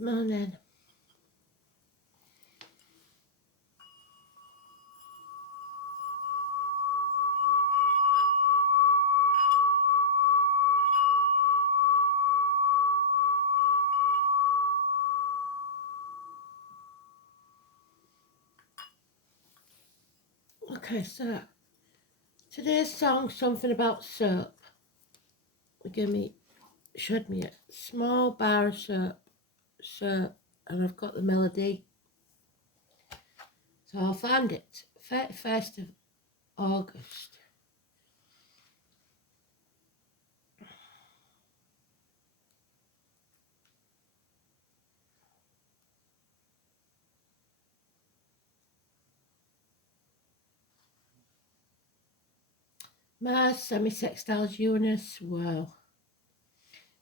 Morning. Okay, so today's song, something about soap. Showed me a small bar of soap, and I've got the melody. So I'll find it. 31st of August. Mars semi-sextiles Uranus. Wow.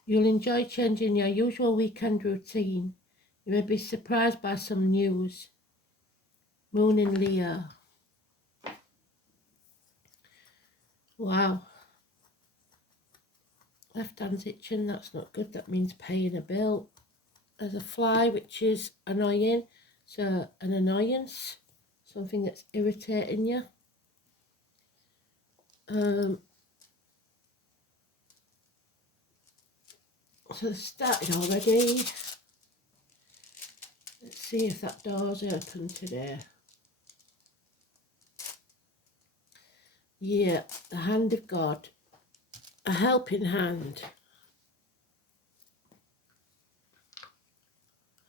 You'll enjoy changing your usual weekend routine. You may be surprised by some news. Moon in Leo. Wow. Left hand's itching, that's not good. That means paying a bill. There's a fly, which is annoying. So an annoyance, something that's irritating you. So it's started already. Let's see if that door's open today. Yeah, the hand of God. A helping hand.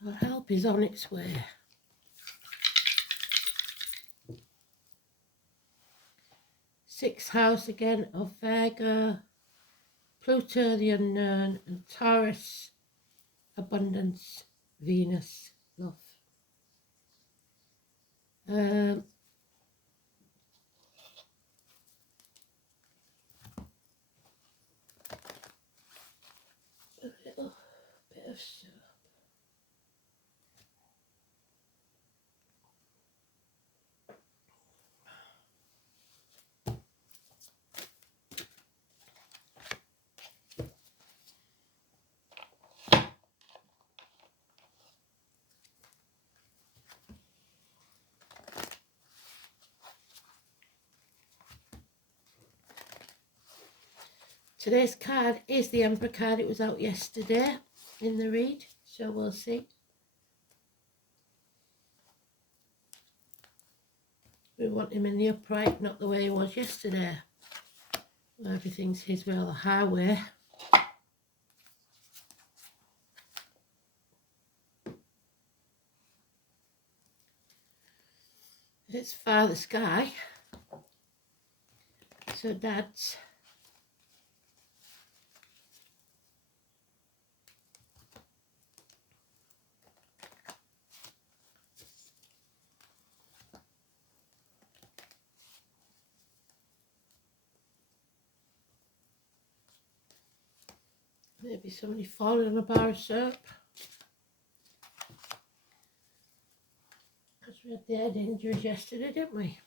Our help is on its way. Sixth house again of Virgo, Pluto the unknown, and Taurus, abundance, Venus, love. A little bit of soap. Today's card is the Emperor card. It was out yesterday in the read, so we'll see. We want him in the upright, not the way he was yesterday. Well, everything's his way or the highway. It's Father Sky. So Dad's. Maybe somebody falling on a bar of soap. Because we had the head injuries yesterday, didn't we?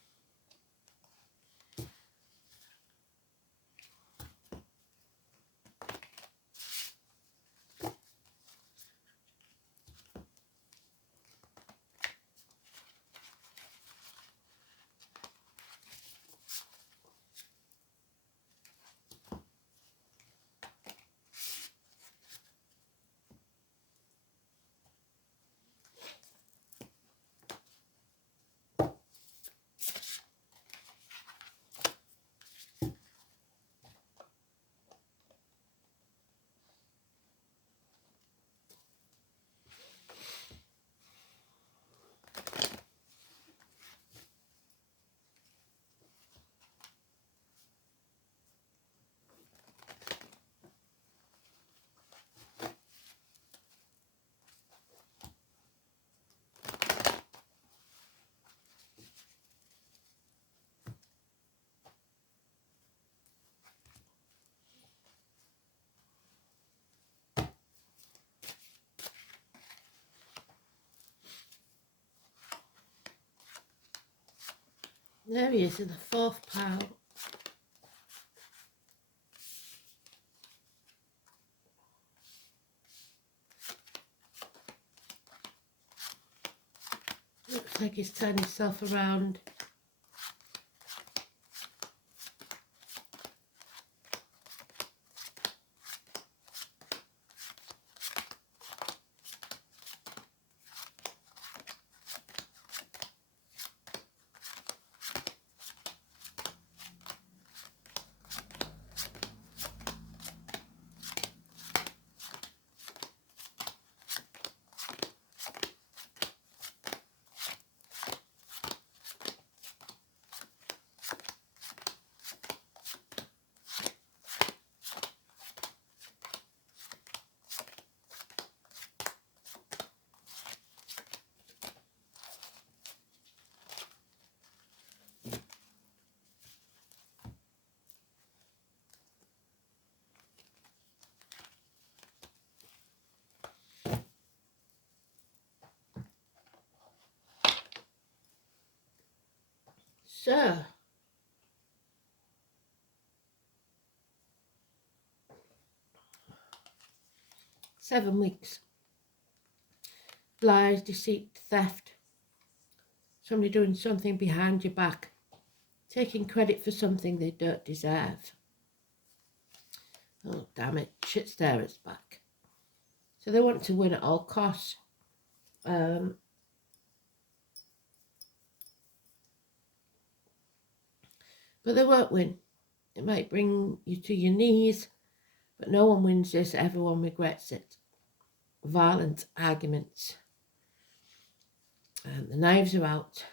There he is in the fourth pile. like he's turning himself around. So, 7 weeks. Lies, deceit, theft. Somebody doing something behind your back. Taking credit for something they don't deserve. Oh, damn it. Shit stare us back. So they want to win at all costs. But they won't win. It might bring you to your knees, but no one wins this. Everyone regrets it. Violent arguments. The knives are out.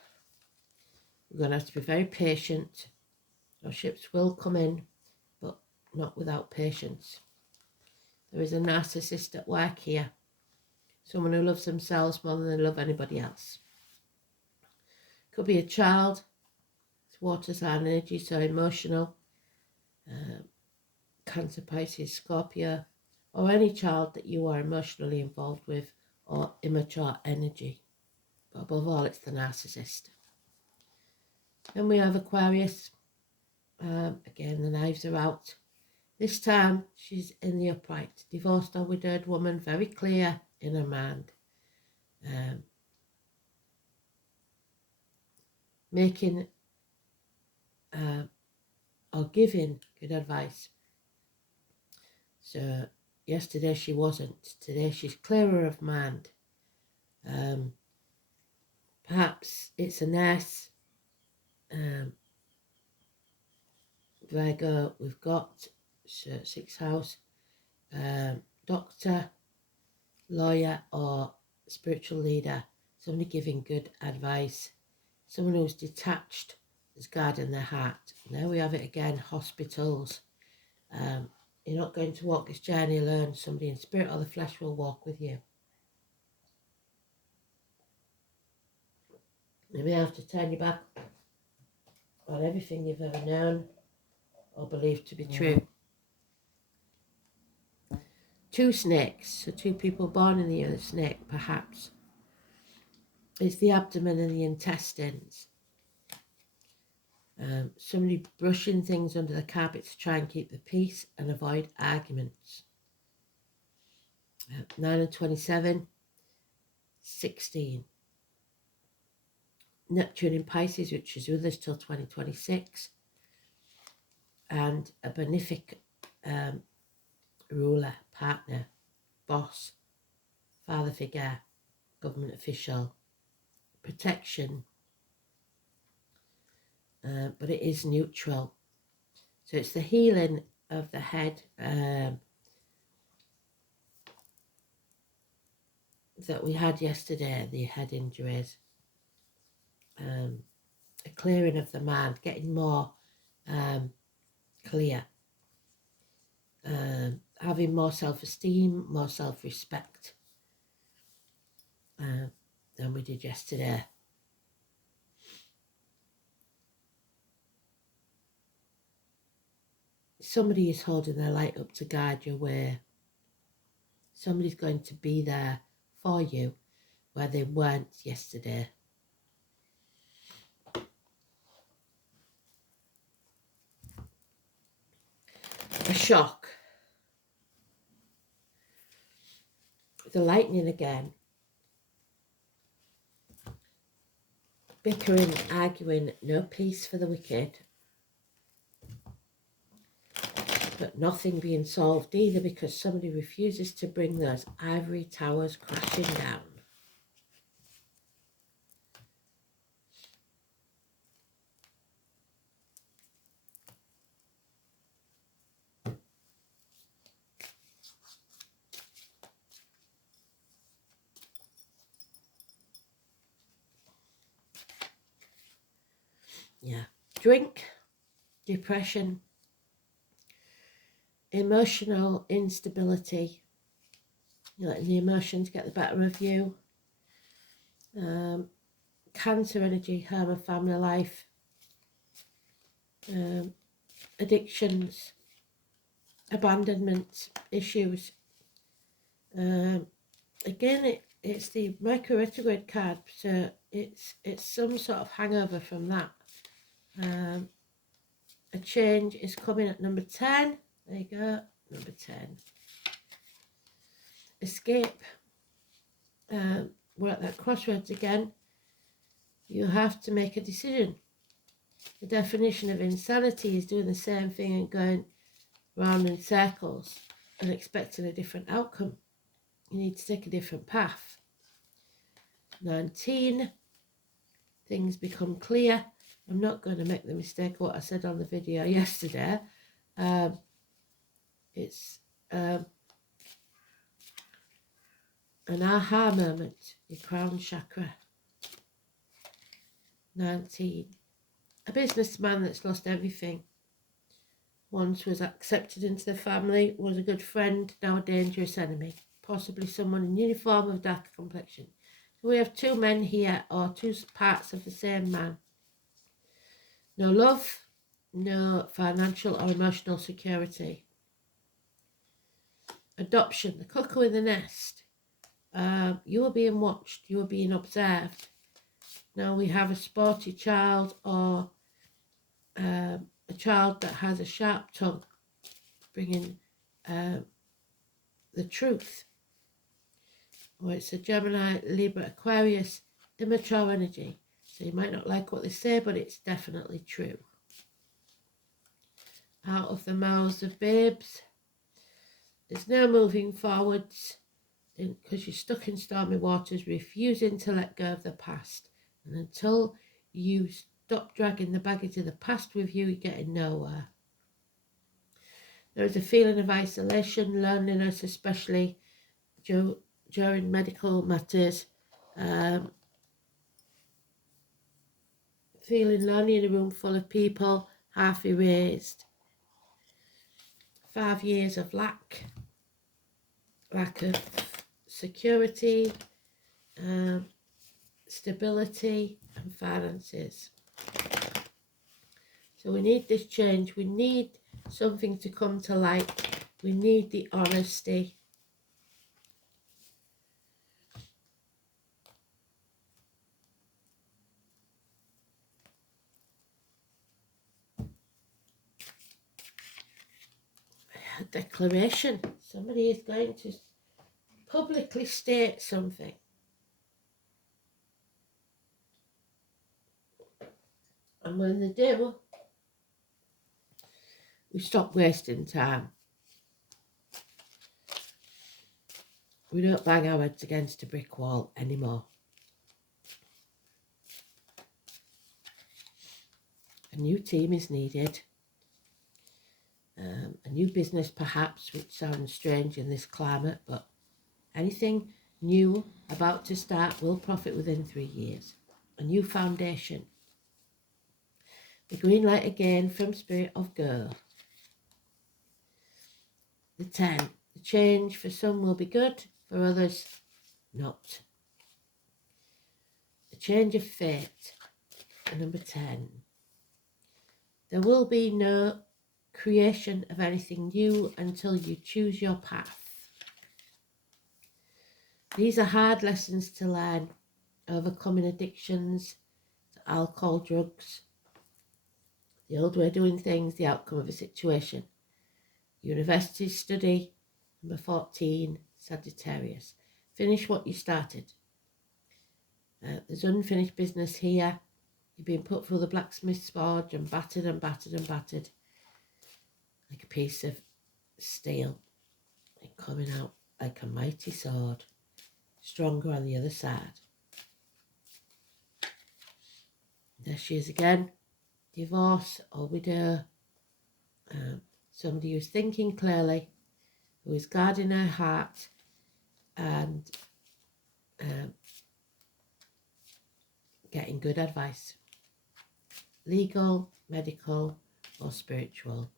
We're going to have to be very patient. Our ships will come in, but not without patience. There is a narcissist at work here. Someone who loves themselves more than they love anybody else. Could be a child. It's water sign energy, so emotional. Cancer, Pisces, Scorpio, or any child that you are emotionally involved with, or immature energy. But above all, it's the narcissist. Then we have Aquarius. Again, the knives are out. This time, she's in the upright. Divorced or widowed woman, very clear in her mind. Making or giving good advice. So, yesterday she wasn't. Today she's clearer of mind. Perhaps it's a nurse. Virgo, we've got 6th house. Doctor, lawyer, or spiritual leader. Somebody giving good advice. Someone who's detached, is guarding their heart. Now we have it again, hospitals. You're not going to walk this journey alone. Somebody in spirit or the flesh will walk with you. You may have to turn your back on everything you've ever known or believed to be true. 2 snakes, so 2 people born in the year of the snake, perhaps. It's the abdomen and the intestines. Somebody brushing things under the carpet to try and keep the peace and avoid arguments. 9 and 27, 16. Neptune in Pisces, which is with us till 2026. And a benefic ruler, partner, boss, father figure, government official, protection. But it is neutral. So it's the healing of the head that we had yesterday, the head injuries. A clearing of the mind, getting more clear. Having more self-esteem, more self-respect than we did yesterday. Somebody is holding their light up to guide your way. Somebody's going to be there for you where they weren't yesterday. A shock. The lightning again. bickering, arguing, no peace for the wicked. But nothing being solved either, because somebody refuses to bring those ivory towers crashing down. Yeah. Drink, depression, emotional instability. You're letting the emotions get the better of you. Cancer energy, home and family life. Addictions, abandonment issues. Again, it's the Mercury retrograde card, so it's some sort of hangover from that. A change is coming at number 10. There you go, number 10. Escape. We're at that crossroads again. You have to make a decision. The definition of insanity is doing the same thing and going round in circles and expecting a different outcome. You need to take a different path. 19. Things become clear. I'm not going to make the mistake of what I said on the video yesterday. It's an aha moment, your crown chakra. 19. A businessman that's lost everything. Once was accepted into the family, was a good friend, now a dangerous enemy. Possibly someone in uniform of darker complexion. So we have two men here, or two parts of the same man. No love, no financial or emotional security. Adoption, the cuckoo in the nest. You are being watched, you are being observed. Now we have a sporty child, or a child that has a sharp tongue, bringing the truth. Or it's a Gemini, Libra, Aquarius, immature energy. So you might not like what they say, but it's definitely true. Out of the mouths of babes. There's no moving forwards, because you're stuck in stormy waters, refusing to let go of the past. And until you stop dragging the baggage of the past with you, you're getting nowhere. There is a feeling of isolation, loneliness, especially during medical matters. Feeling lonely in a room full of people, half erased. 5 years of lack of security, stability and finances. So we need this change. We need something to come to light. We need the honesty. A declaration. Somebody is going to publicly state something. And when they do, we stop wasting time. We don't bang our heads against a brick wall anymore. A new team is needed. A new business perhaps, which sounds strange in this climate, but anything new about to start will profit within 3 years. A new foundation. The green light again from Spirit of Go. The 10. The change for some will be good, for others not. The change of fate. The number 10. There will be no creation of anything new until you choose your path. These are hard lessons to learn. Overcoming addictions to alcohol, drugs, the old way of doing things, the outcome of a situation. University study, number 14, Sagittarius. Finish what you started. There's unfinished business here. You've been put through the blacksmith's forge and battered and battered and battered like a piece of steel and coming out like a mighty sword, stronger on the other side. There she is again. Divorce or widow. Somebody who's thinking clearly, who is guarding her heart and getting good advice. Legal, medical or spiritual.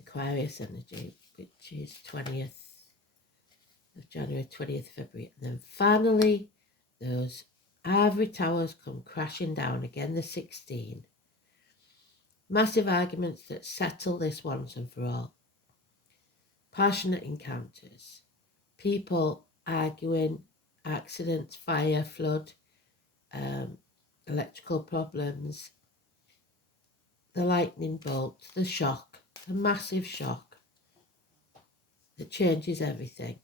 Aquarius energy, which is 20th of January, 20th February. And then finally, those ivory towers come crashing down again, the 16. Massive arguments that settle this once and for all. Passionate encounters. People arguing, accidents, fire, flood, electrical problems, the lightning bolt, the shock, the massive shock that changes everything.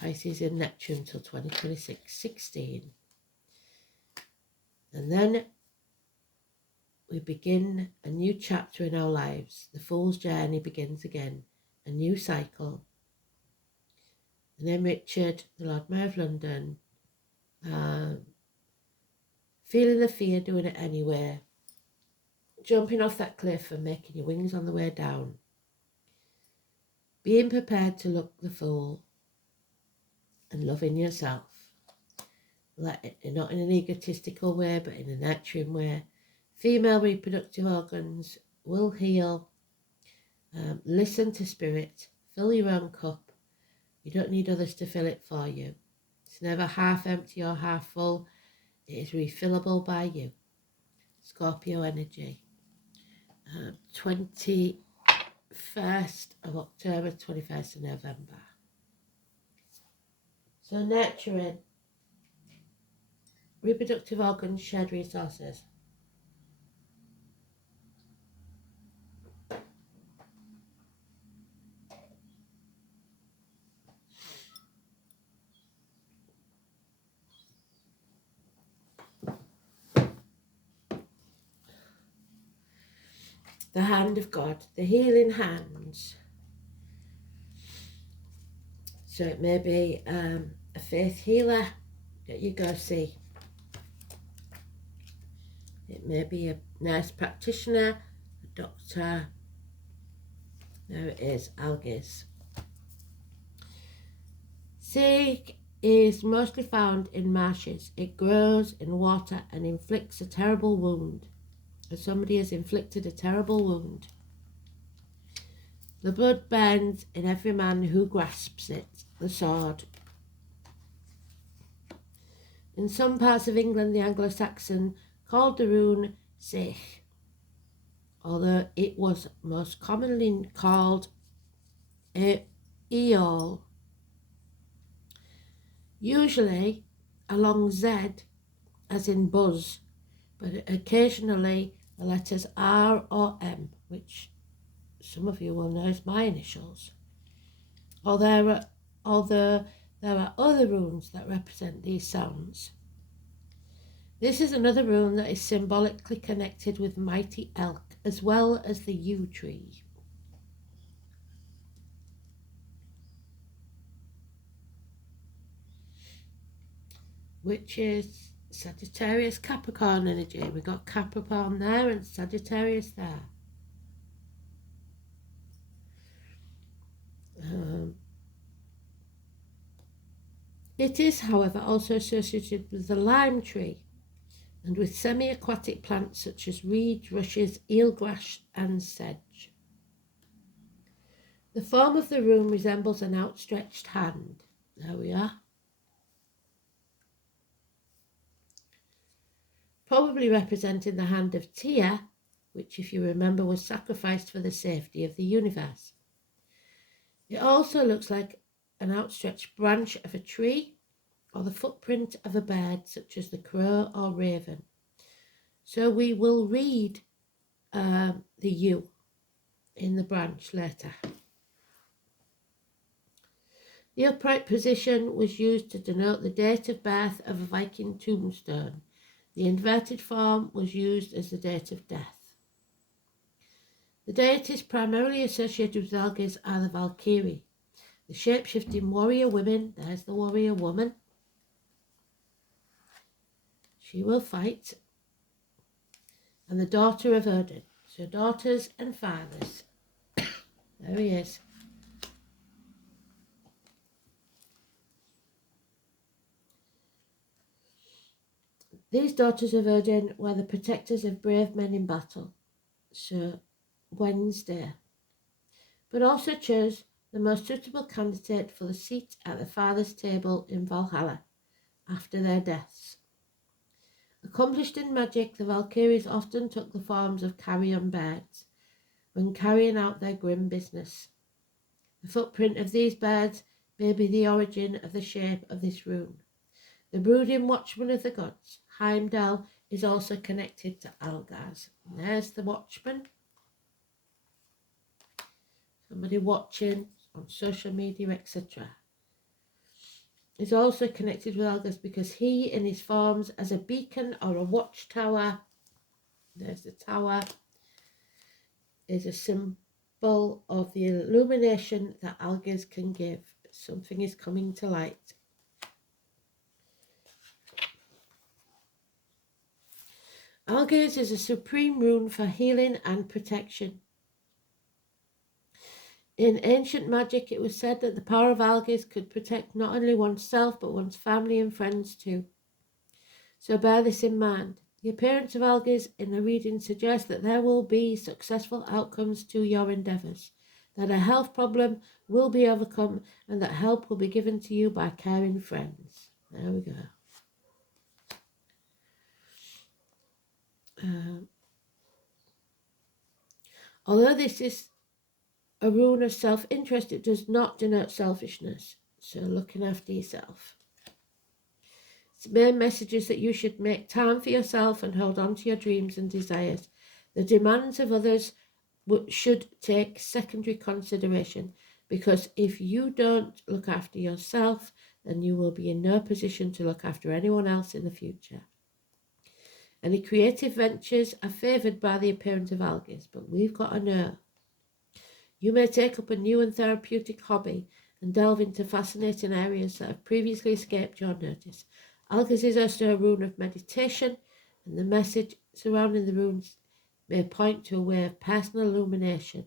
Pisces in Neptune till 2026, 16. And then we begin a new chapter in our lives. The Fool's Journey begins again, a new cycle. And then Richard, the Lord Mayor of London, feeling the fear, doing it anyway, jumping off that cliff and making your wings on the way down, being prepared to look the fool and loving yourself. Not in an egotistical way, but in a nurturing way. Female reproductive organs will heal. Listen to spirit. Fill your own cup. You don't need others to fill it for you. It's never half empty or half full. It is refillable by you. Scorpio energy. 21st of October, 21st of November. So nurturing. Reproductive organs, shared resources. The hand of God, the healing hands. So it may be a faith healer that you go see. It may be a nurse practitioner, a doctor. There it is, algaes. Sage is mostly found in marshes. It grows in water and inflicts a terrible wound. As somebody has inflicted a terrible wound. The blood burns in every man who grasps it, the sword. In some parts of England, the Anglo-Saxon called the rune Sich, although it was most commonly called Eol. Usually along Z, as in buzz, but occasionally the letters R or M, which some of you will know as my initials. Although there are other runes that represent these sounds. This is another rune that is symbolically connected with mighty elk, as well as the yew tree. Which is Sagittarius Capricorn energy. We've got Capricorn there and Sagittarius there. It is, however, also associated with the lime tree and with semi-aquatic plants such as reeds, rushes, eelgrass and sedge. The form of the rune resembles an outstretched hand. There we are. Probably representing the hand of Tia, which, if you remember, was sacrificed for the safety of the universe. It also looks like an outstretched branch of a tree or the footprint of a bird, such as the crow or raven. So we will read the yew in the branch later. The upright position was used to denote the date of birth of a Viking tombstone. The inverted form was used as the date of death. The deities primarily associated with Algiz are the Valkyrie, the shape-shifting warrior women. There's the warrior woman. She will fight. And the daughter of Odin. So daughters and fathers. There he is. These daughters of Odin were the protectors of brave men in battle. So Wednesday. But also chose the most suitable candidate for the seat at the father's table in Valhalla after their deaths. Accomplished in magic, the Valkyries often took the forms of carrion birds when carrying out their grim business. The footprint of these birds may be the origin of the shape of this rune. The brooding watchman of the gods, Heimdall, is also connected to Algaz. And there's the watchman. Somebody watching on social media, etc. Is also connected with Algaz because he, in his forms as a beacon or a watchtower, there's the tower, is a symbol of the illumination that Algiz can give. Something is coming to light. Algiz is a supreme rune for healing and protection. In ancient magic, it was said that the power of Algiz could protect not only oneself but one's family and friends too. So bear this in mind. The appearance of Algiz in a reading suggests that there will be successful outcomes to your endeavours, that a health problem will be overcome, and that help will be given to you by caring friends. There we go. Although this is a rune of self-interest, it does not denote selfishness. So looking after yourself. Its main message is that you should make time for yourself and hold on to your dreams and desires. The demands of others should take secondary consideration, because if you don't look after yourself, then you will be in no position to look after anyone else in the future. Any creative ventures are favoured by the appearance of Algiz, but we've got to know. You may take up a new and therapeutic hobby and delve into fascinating areas that have previously escaped your notice. Algiz is also a rune of meditation, and the message surrounding the runes may point to a way of personal illumination.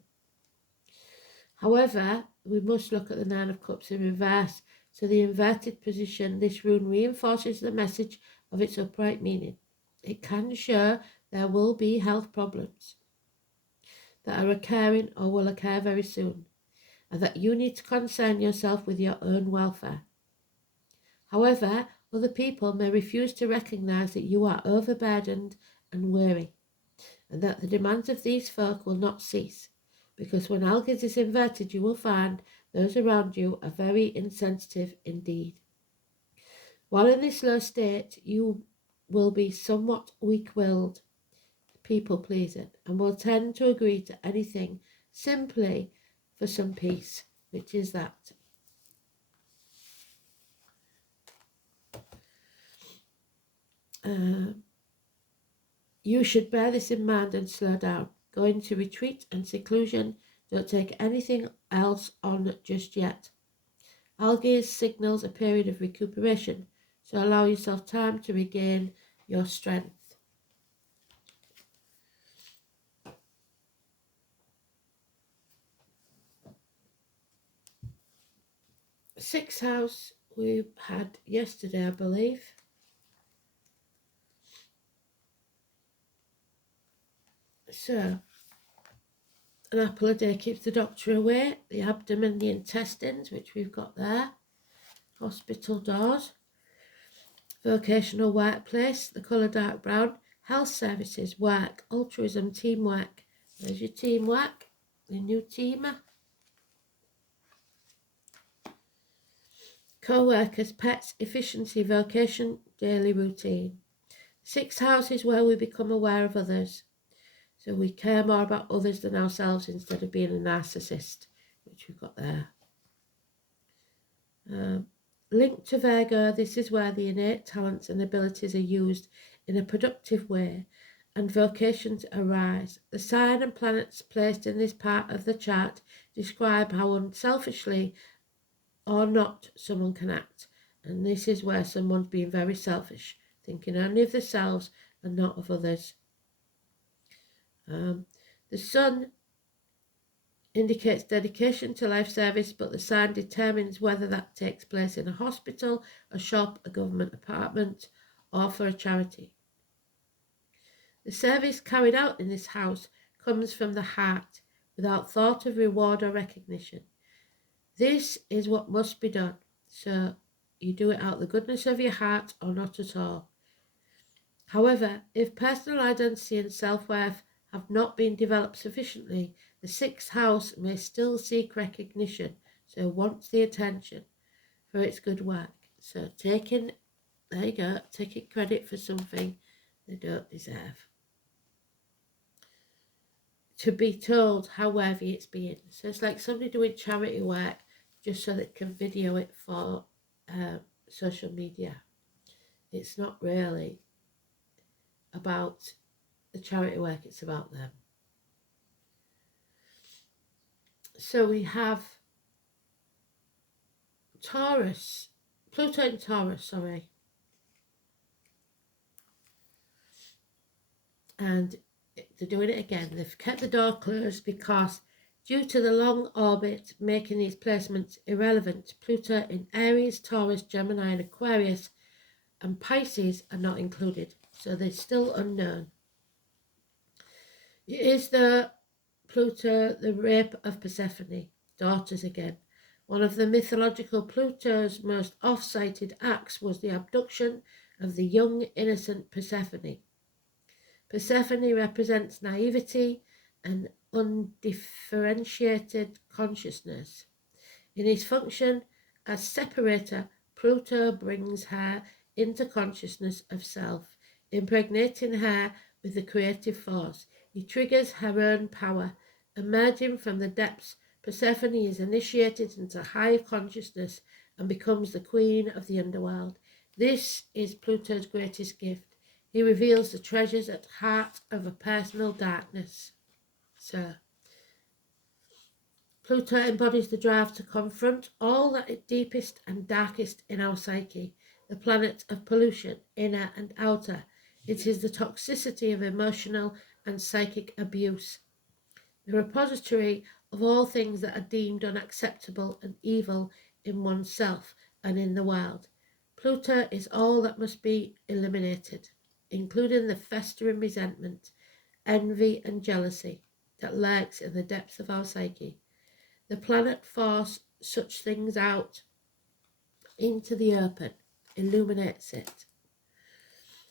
However, we must look at the Nine of Cups in reverse. So the inverted position, this rune reinforces the message of its upright meaning. It can show there will be health problems that are occurring or will occur very soon, and that you need to concern yourself with your own welfare. However, other people may refuse to recognize that you are overburdened and weary, and that the demands of these folk will not cease, because when Algiz is inverted, you will find those around you are very insensitive indeed. While in this low state, you will be somewhat weak-willed, people-pleasing, and will tend to agree to anything simply for some peace, which is that. You should bear this in mind and slow down. Go into retreat and seclusion. Don't take anything else on just yet. Algiz signals a period of recuperation, so allow yourself time to regain your strength. Sixth house we had yesterday, I believe. So, an apple a day keeps the doctor away. The abdomen, the intestines, which we've got there. Hospital doors. Vocational workplace, the colour dark brown. Health services, work, altruism, teamwork. There's your teamwork, your new teamer. Co-workers, pets, efficiency, vocation, daily routine. Sixth house is where we become aware of others. So we care more about others than ourselves instead of being a narcissist, which we've got there. Linked to Virgo, this is where the innate talents and abilities are used in a productive way and vocations arise. The sign and planets placed in this part of the chart describe how unselfishly or not someone can act. And this is where someone's being very selfish, thinking only of themselves and not of others. The sun indicates dedication to life service, but the sign determines whether that takes place in a hospital, a shop, a government apartment, or for a charity. The service carried out in this house comes from the heart, without thought of reward or recognition. This is what must be done, so you do it out of the goodness of your heart or not at all. However, if personal identity and self-worth have not been developed sufficiently, the sixth house may still seek recognition, so wants the attention for its good work. So taking credit for something they don't deserve. To be told how worthy it's been. So it's like somebody doing charity work just so they can video it for social media. It's not really about the charity work, it's about them. So we have Taurus, Pluto in Taurus, sorry. And they're doing it again. They've kept the door closed because due to the long orbit making these placements irrelevant, Pluto in Aries, Taurus, Gemini and Aquarius and Pisces are not included. So they're still unknown. Is the Pluto the rape of Persephone? Daughters again. One of the mythological Pluto's most oft-cited acts was the abduction of the young innocent Persephone. Persephone represents naivety and undifferentiated consciousness. In his function as separator, Pluto brings her into consciousness of self, impregnating her with the creative force. He triggers her own power. Emerging from the depths, Persephone is initiated into higher consciousness and becomes the queen of the underworld. This is Pluto's greatest gift. He reveals the treasures at the heart of a personal darkness. So, Pluto embodies the drive to confront all that is deepest and darkest in our psyche, the planet of pollution, inner and outer. It is the toxicity of emotional and psychic abuse, the repository of all things that are deemed unacceptable and evil in oneself and in the world. Pluto is all that must be eliminated, including the festering resentment, envy and jealousy that lurks in the depths of our psyche. The planet forces such things out into the open, illuminates it,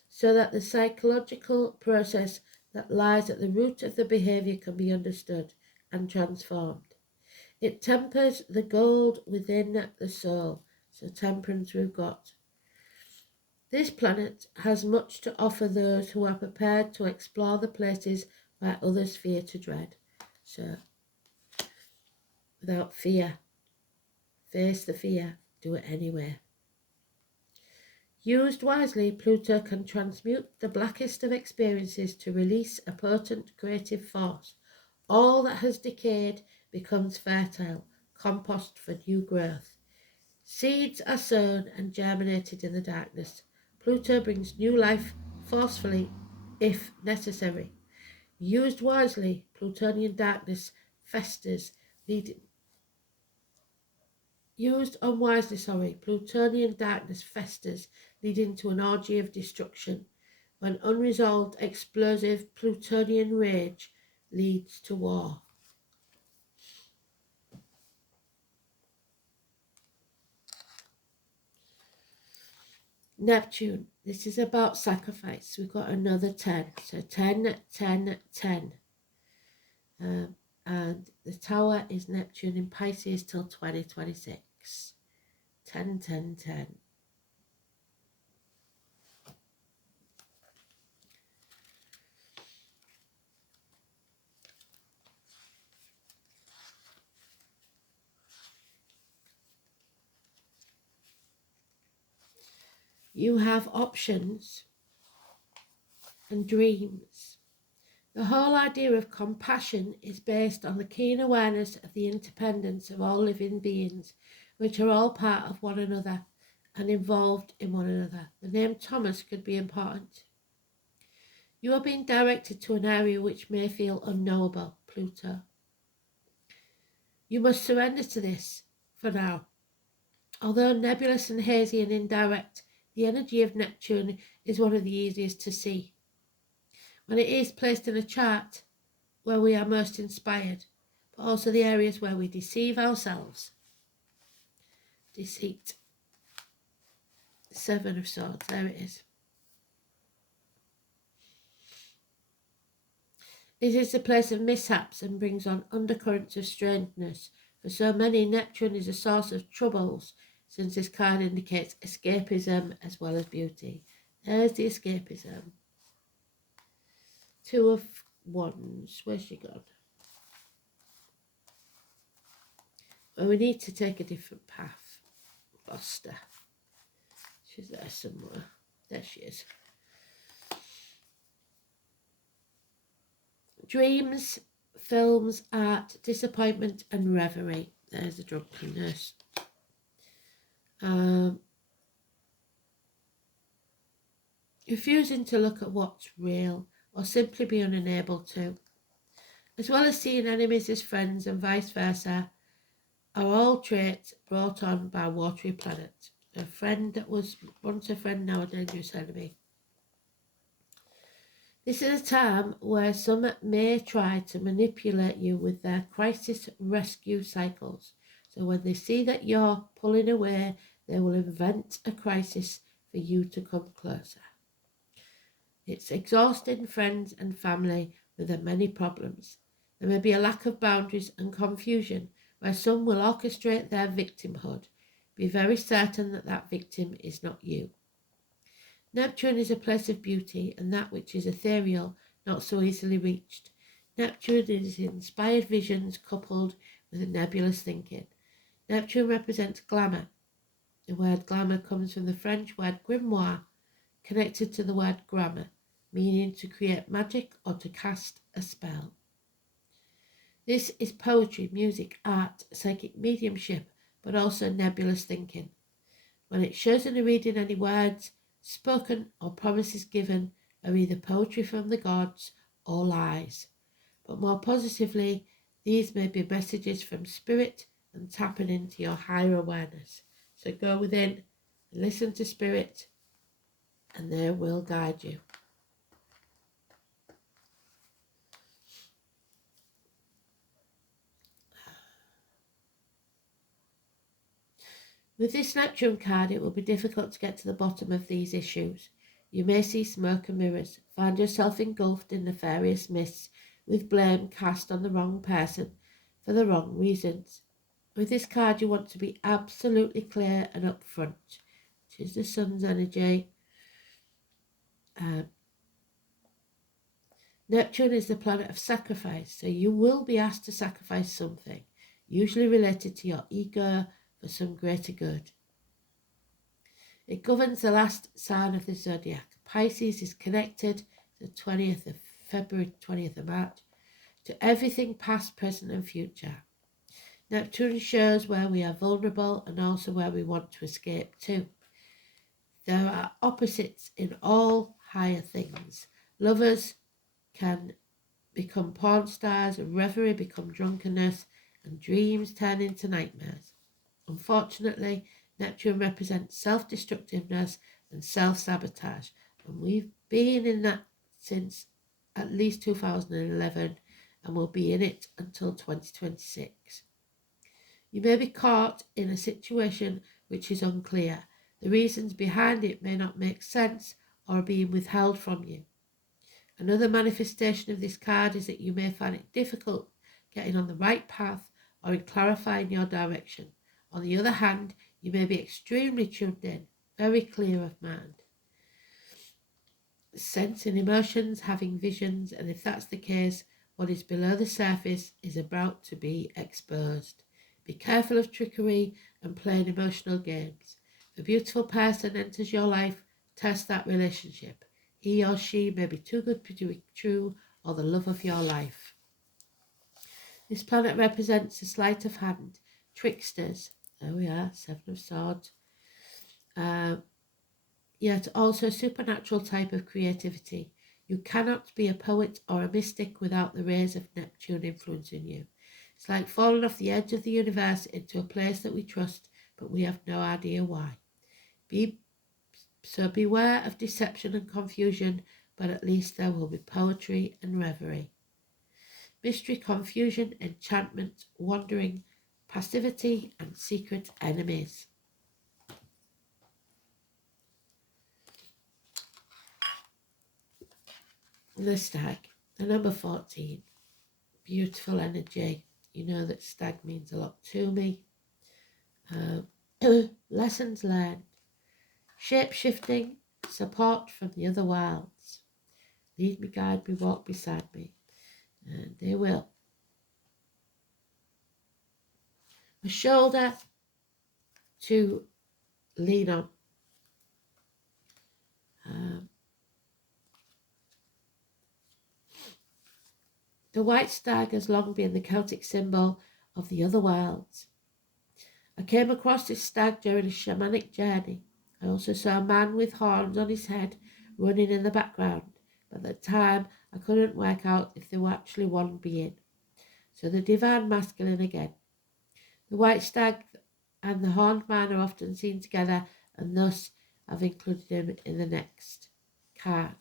so that the psychological process that lies at the root of the behaviour can be understood and transformed. It tempers the gold within the soul, so temperance we've got. This planet has much to offer those who are prepared to explore the places where others fear to tread. So, without fear, face the fear, do it anyway. Used wisely, Pluto can transmute the blackest of experiences to release a potent creative force. All that has decayed becomes fertile, compost for new growth. Seeds are sown and germinated in the darkness. Pluto brings new life forcefully, if necessary. Used wisely, Plutonian darkness festers, Used unwisely, Plutonian darkness festers, leading to an orgy of destruction, when unresolved explosive Plutonian rage leads to war. Neptune, this is about sacrifice. We've got another 10, so 10, 10, 10. And the tower is Neptune in Pisces till 2026. 10, 10, 10. You have options and dreams. The whole idea of compassion is based on the keen awareness of the interdependence of all living beings, which are all part of one another and involved in one another. The name Thomas could be important. You are being directed to an area which may feel unknowable, Pluto. You must surrender to this for now. Although nebulous and hazy and indirect, the energy of Neptune is one of the easiest to see. When it is placed in a chart where we are most inspired, but also the areas where we deceive ourselves. Deceit. Seven of Swords, there it is. It is a place of mishaps and brings on undercurrents of strangeness. For so many, Neptune is a source of troubles, since this card indicates escapism as well as beauty. There's the escapism. Two of Wands. Where's she gone? Well, we need to take a different path. Lost her. She's there somewhere. There she is. Dreams, films, art, disappointment and reverie. There's the drunkenness. Refusing to look at what's real or simply being unable to, as well as seeing enemies as friends and vice versa, are all traits brought on by a watery planet. A friend that was once a friend, now a dangerous enemy. This is a time where some may try to manipulate you with their crisis rescue cycles. So when they see that you're pulling away, they will invent a crisis for you to come closer. It's exhausting friends and family with their many problems. There may be a lack of boundaries and confusion where some will orchestrate their victimhood. Be very certain that that victim is not you. Neptune is a place of beauty and that which is ethereal, not so easily reached. Neptune is inspired visions coupled with a nebulous thinking. Neptune represents glamour. The word glamour comes from the French word grimoire, connected to the word grammar, meaning to create magic or to cast a spell. This is poetry, music, art, psychic mediumship, but also nebulous thinking. When it shows in a reading, any words spoken or promises given are either poetry from the gods or lies. But more positively, these may be messages from spirit and tapping into your higher awareness. So go within and listen to spirit and they will guide you. With this Neptune card, it will be difficult to get to the bottom of these issues. You may see smoke and mirrors, find yourself engulfed in nefarious mists, with blame cast on the wrong person for the wrong reasons. With this card, you want to be absolutely clear and upfront, which is the Sun's energy. Neptune is the planet of sacrifice, so you will be asked to sacrifice something, usually related to your ego, for some greater good. It governs the last sign of the zodiac. Pisces is connected the 20th of February, 20th of March, to everything past, present and future. Neptune shows where we are vulnerable and also where we want to escape to. There are opposites in all higher things. Lovers can become porn stars, reverie become drunkenness, and dreams turn into nightmares. Unfortunately, Neptune represents self-destructiveness and self-sabotage, and we've been in that since at least 2011 and will be in it until 2026. You may be caught in a situation which is unclear. The reasons behind it may not make sense or are being withheld from you. Another manifestation of this card is that you may find it difficult getting on the right path or in clarifying your direction. On the other hand, you may be extremely tuned in, very clear of mind, sensing emotions, having visions, and if that's the case, what is below the surface is about to be exposed. Be careful of trickery and playing emotional games. A beautiful person enters your life, test that relationship. He or she may be too good to be true, or the love of your life. This planet represents the sleight of hand, tricksters. There we are, Seven of Swords. Yet also a supernatural type of creativity. You cannot be a poet or a mystic without the rays of Neptune influencing you. It's like falling off the edge of the universe into a place that we trust, but we have no idea why. So beware of deception and confusion, but at least there will be poetry and reverie. Mystery, confusion, enchantment, wandering, passivity, and secret enemies. The stag, the number 14. Beautiful energy. You know that stag means a lot to me. Lessons learned. Shape-shifting, support from the other worlds. Lead me, guide me, walk beside me. And they will. A shoulder to lean on. The white stag has long been the Celtic symbol of the other worlds. I came across this stag during a shamanic journey. I also saw a man with horns on his head running in the background, but at the time I couldn't work out if there were actually one being. So the divine masculine again. The white stag and the horned man are often seen together, and thus I've included him in the next card.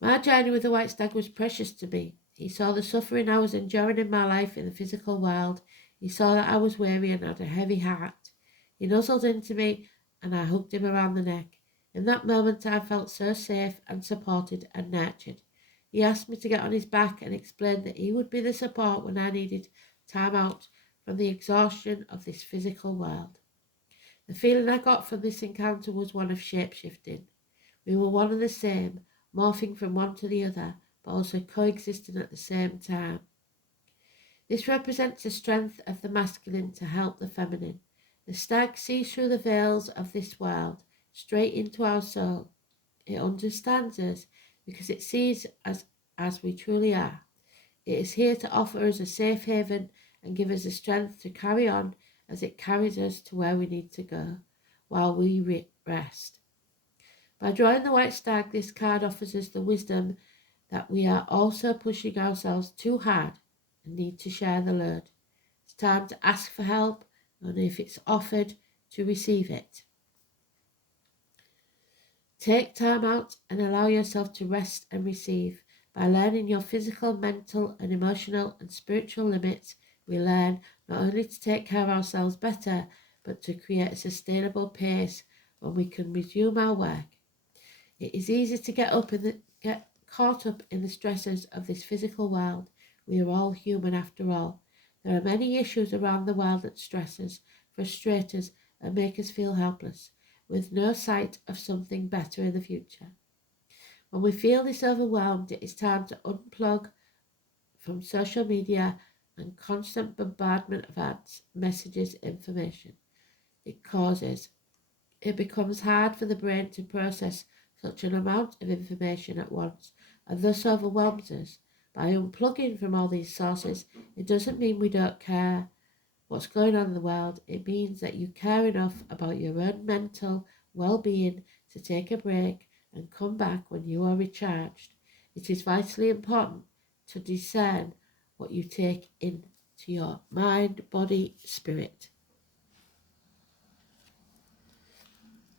My journey with the white stag was precious to me. He saw the suffering I was enduring in my life in the physical world. He saw that I was weary and had a heavy heart. He nuzzled into me and I hugged him around the neck. In that moment I felt so safe and supported and nurtured. He asked me to get on his back and explained that he would be the support when I needed time out from the exhaustion of this physical world. The feeling I got from this encounter was one of shape-shifting. We were one and the same, morphing from one to the other, but also coexisting at the same time. This represents the strength of the masculine to help the feminine. The stag sees through the veils of this world, straight into our soul. It understands us because it sees us as we truly are. It is here to offer us a safe haven and give us the strength to carry on as it carries us to where we need to go, while we rest. By drawing the white stag, this card offers us the wisdom that we are also pushing ourselves too hard and need to share the load. It's time to ask for help, and if it's offered, to receive it. Take time out and allow yourself to rest and receive. By learning your physical, mental, and emotional and spiritual limits, we learn not only to take care of ourselves better, but to create a sustainable pace when we can resume our work. It is easy to get caught up in the stresses of this physical world. We are all human after all. There are many issues around the world that stress us, frustrate us, and make us feel helpless, with no sight of something better in the future. When we feel this overwhelmed, it is time to unplug from social media and constant bombardment of ads, messages, information. It becomes hard for the brain to process such an amount of information at once, and thus overwhelms us. By unplugging from all these sources, it doesn't mean we don't care what's going on in the world. It means that you care enough about your own mental well-being to take a break and come back when you are recharged. It is vitally important to discern what you take into your mind, body, spirit.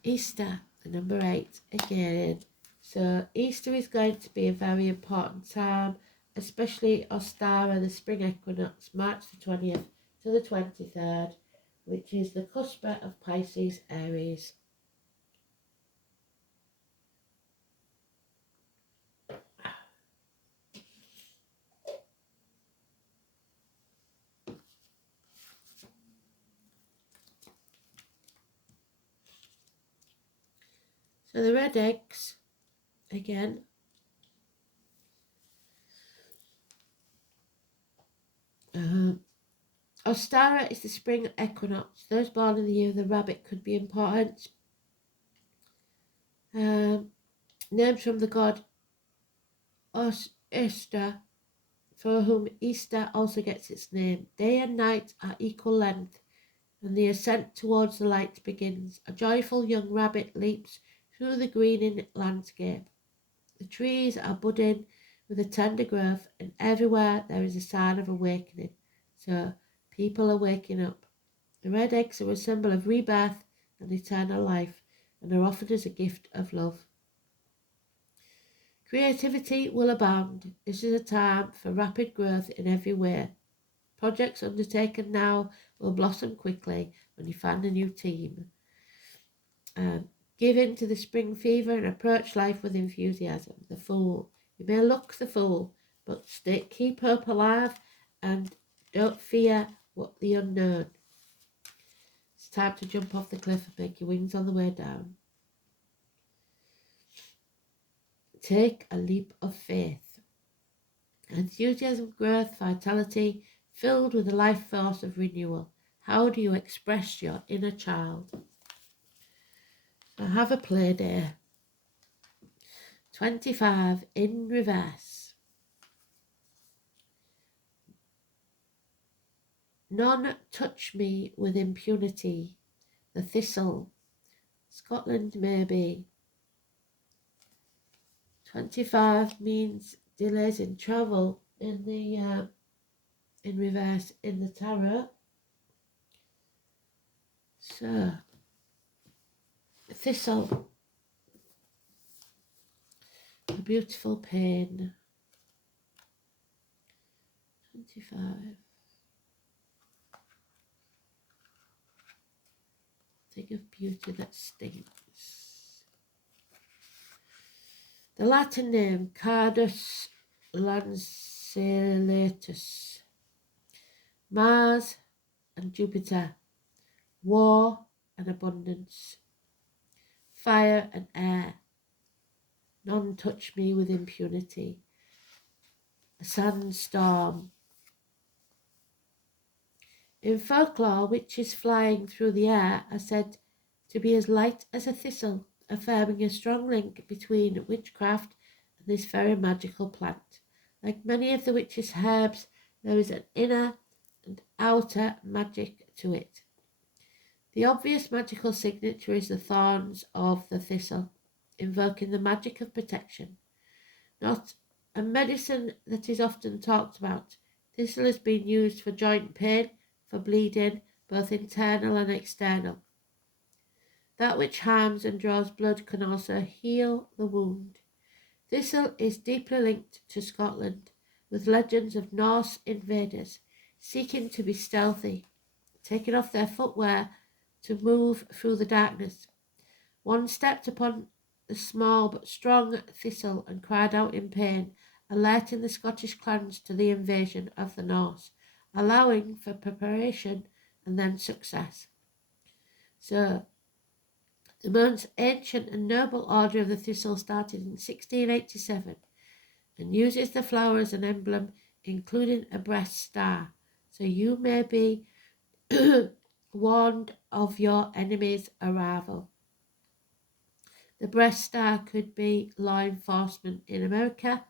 Easter, the number 8 again. So Easter is going to be a very important time, especially Ostara, the spring equinox, March the 20th to the 23rd, which is the cusp of Pisces, Aries. So the red eggs, again, Ostara is the spring equinox. Those born in the year of the rabbit could be important. Named from the god Easter, for whom Easter also gets its name. Day and night are equal length, and the ascent towards the light begins. A joyful young rabbit leaps through the greening landscape. The trees are budding with a tender growth, and everywhere there is a sign of awakening. So people are waking up. The red eggs are a symbol of rebirth and eternal life, and are offered as a gift of love. Creativity will abound. This is a time for rapid growth in every way. Projects undertaken now will blossom quickly when you find a new team. Give in to the spring fever and approach life with enthusiasm. The Fool. You may look the fool, but keep hope alive and don't fear what the unknown. It's time to jump off the cliff and make your wings on the way down. Take a leap of faith. Enthusiasm, growth, vitality, filled with the life force of renewal. How do you express your inner child? So have a play day. 25 in reverse. None touch me with impunity. The thistle. Scotland maybe. 25 means delays in travel in the in reverse in the tarot. So thistle, a beautiful pain. 25. Thing of beauty that stings. The Latin name Cardus lanceolatus. Mars and Jupiter. War and abundance. Fire and air. None touch me with impunity. A sandstorm. In folklore, witches flying through the air are said to be as light as a thistle, affirming a strong link between witchcraft and this very magical plant. Like many of the witch's herbs, there is an inner and outer magic to it. The obvious magical signature is the thorns of the thistle, invoking the magic of protection. Not a medicine that is often talked about. Thistle has been used for joint pain, for bleeding, both internal and external. That which harms and draws blood can also heal the wound. Thistle is deeply linked to Scotland, with legends of Norse invaders seeking to be stealthy, taking off their footwear to move through the darkness. One stepped upon the small but strong thistle and cried out in pain, alerting the Scottish clans to the invasion of the Norse, allowing for preparation and then success. So, the most ancient and noble order of the thistle started in 1687 and uses the flower as an emblem, including a breast star. So you may be warned of your enemy's arrival. The breast star could be law enforcement in America,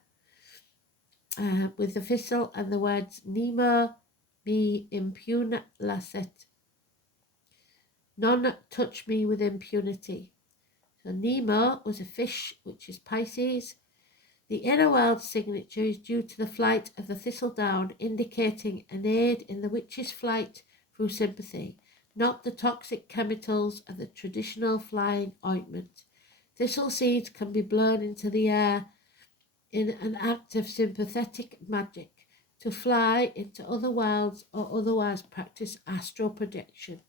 with the thistle and the words Nemo me impune lacet. None touch me with impunity. So Nemo was a fish, which is Pisces. The inner world signature is due to the flight of the thistledown, indicating an aid in the witch's flight through sympathy, not the toxic chemicals of the traditional flying ointment. Thistle seeds can be blown into the air in an act of sympathetic magic to fly into other worlds or otherwise practice astral projection.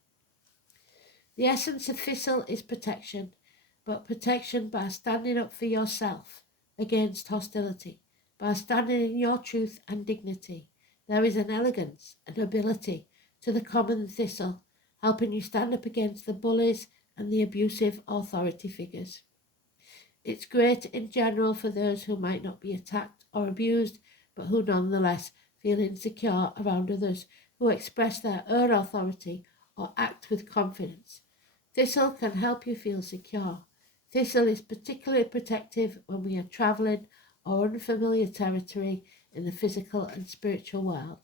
The essence of thistle is protection, but protection by standing up for yourself against hostility, by standing in your truth and dignity. There is an elegance and nobility to the common thistle, helping you stand up against the bullies and the abusive authority figures. It's great in general for those who might not be attacked or abused, but who nonetheless feel insecure around others. who express their own authority or act with confidence. Thistle can help you feel secure. Thistle is particularly protective when we are travelling or unfamiliar territory in the physical and spiritual world.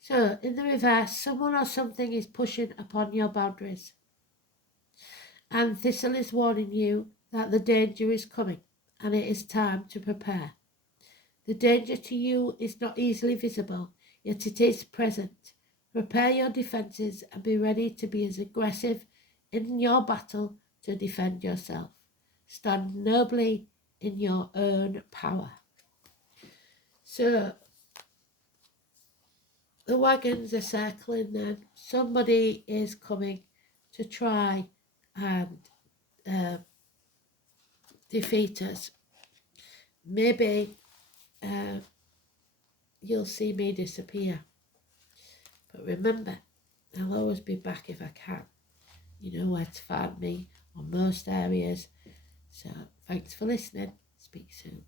So, in the reverse, someone or something is pushing upon your boundaries, and Thistle is warning you that the danger is coming and it is time to prepare. The danger to you is not easily visible, yet it is present. Prepare your defences and be ready to be as aggressive in your battle to defend yourself. Stand nobly in your own power. So, the wagons are circling then. Somebody is coming to try and defeat us. Maybe you'll see me disappear. But remember, I'll always be back if I can. You know where to find me on most areas. So thanks for listening. Speak soon.